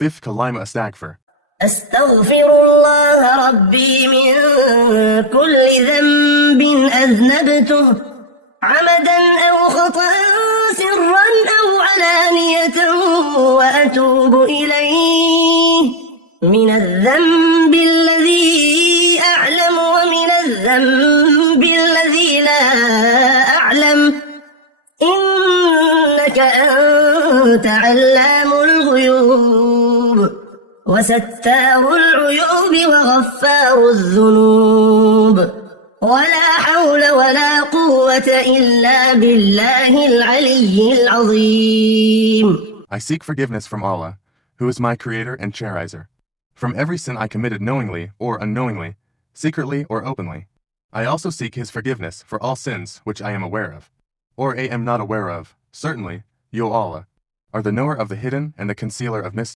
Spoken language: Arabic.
بف كلايم أستغفر. أستغفر الله ربي من كل ذنب أذنبته عمدا أو خطأ سرا أو علانية وأتوب إليه من الذنب الذي أعلم ومن الذنب الذي لا أعلم إنك أنت علام الغيوب وستار العيوب وغفار الذنوب ولا حول ولا قوة إلا بالله العلي العظيم. I seek forgiveness from Allah, who is my creator and charizer, from every sin I committed knowingly or unknowingly, secretly or openly. I also seek his forgiveness for all sins which I am aware of, or am not aware of. Certainly, you, Allah, are the knower of the hidden and the concealer of mysteries.